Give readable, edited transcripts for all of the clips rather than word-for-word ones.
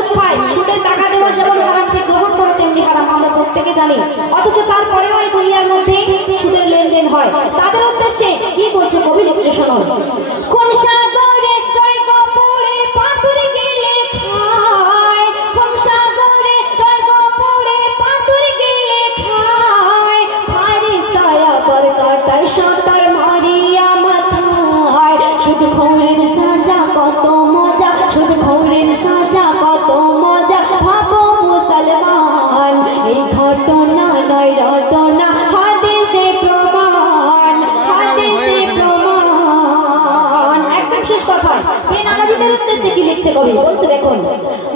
সুদ খায়, সুদের টাকা দেওয়া যেমন হারাম, ঠিক গ্রহণ করা তেমনি হারাম, আমরা প্রত্যেকে জানি। অথচ তারপরেও এই দুনিয়ার মধ্যে সুদের লেনদেন হয়। তাদের উদ্দেশ্যে কি বলছে কবি লিখছে শোনো। কোন সাগরে কয় গপড়ে পাথর গেলে খায়, কোন সাগরে কয় গপড়ে পাথর গেলে খায়, ফারিস্তায় আবার কাটায় সাঁতার মারিয়া মাথায়। শুধু খৌরের সাজা কত মজা, শুধু খৌরের সাজা কত মজা, ভাবো মুসলমান এই ঘটনা নয় রটনা, হাদিসে প্রমাণ, হাদিসে প্রমাণ। একদম শেষ কথা। বেনামাজিদের উদ্দেশ্যে কি লিখছে কবি বলছে দেখুন।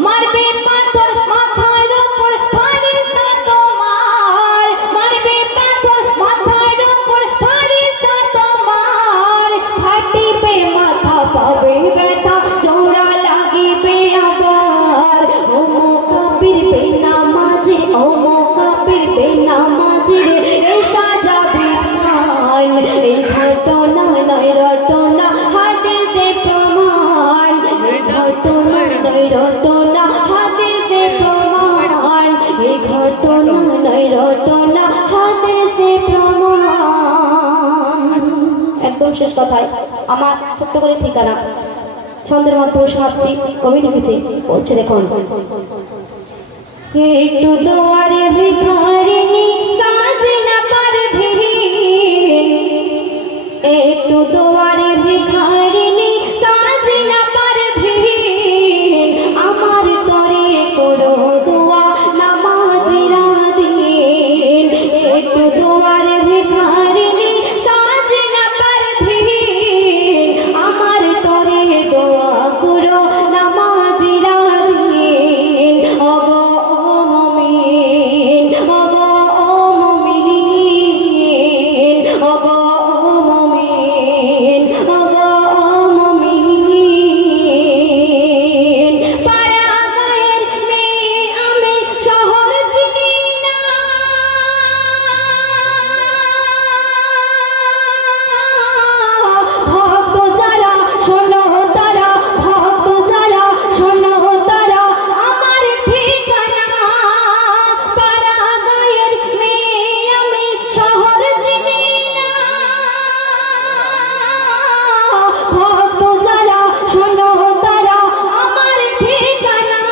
মারবে পাথর মাথার উপর ফারিস্তা তোমার, মারবে পাথর মাথার উপর ফারিস্তা তোমার, ফাটিবে মাথা পাবে ব্যথা চৌড়া লাগিবে আবার। ও মুকাবির বেনামাজি, ও মুকাবির বেনামাজি রে এ সাজা বিধান, এই ঘটনা নয় রটনা, হাদিসে প্রমাণ, এই ঘটনা নয় রটনা, হাদিসে প্রমাণ, এই ঘটনা নয় রটনা, হাদিসে প্রমাণ। একদম শেষ কথায় আমার ছোট্ট করে ঠিকানা ছন্দের মাধ্যমে শোনাচ্ছি। কবি লিখেছে বলছে দেখুন। একটু দুয়ারে ভিখারিনী সাজে না পারবে, একটু দুয়ারে ভিখারিনী সাজে না পারবে, আমার তরে করো দোয়া নামাজিরা দিন। একটু দুয়ারে ভিখারিনী সাজে না পারবে, আমার তরে দোয়া করো নামাজিরা দিন। ওগো ও মুমিন, ওগো ও মুমিন, ওগো ও মুমিন, ওগো ও মুমিন। পাড়া গায়ের মেয়ে আমি শহর চিনি না, ভক্ত যারা শোনো তারা, ভক্ত যারা শোনো তারা আমার ঠিকানা। পাড়া গায়ের মেয়ে আমি শহর চিনি না, ভক্ত যারা শোনো তারা আমার ঠিকানা।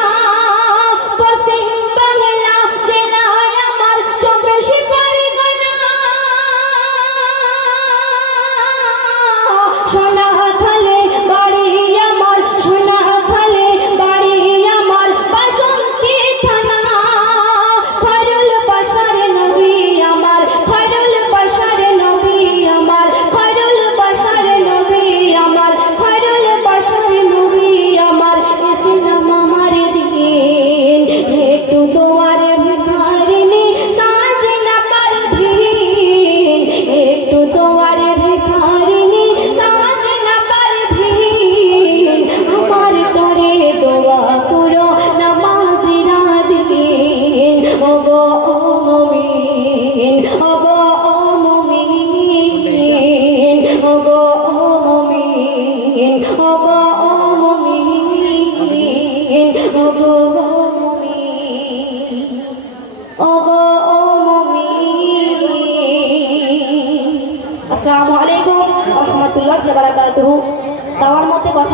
পশ্চিম বাংলা জেলায় আমার 24 পরগনা, সোনাখালে বাড়ি আমার, সোনাখালে বাড়ি আমার, বাসন্তী থানা। খয়রুল বাশার নবী আমার, খয়রুল বাশার নবী আমার, খয়রুল বাশার নবী আমার, খয়রুল বাশার নবী আমার। ইসলাম আমার দিন, একটু দুয়ারে ভিখারিনী সাজে না পারবে, একটু দুয়ারে ভিখারিনী সাজে না পারবে, আমার তরে দোয়া করো নামাজিরা দিন। ওগো ও মুমিন, ওগো ও মুমিন, ওগো ও মুমিন, ওগো ও মুমিন, ওগো ও মুমিন, ওগো ও মুমিন। আসসালামু আলাইকুম ওয়া রাহমাতুল্লাহি ওয়া বারাকাতুহু। তাওয়ার মধ্যে কথা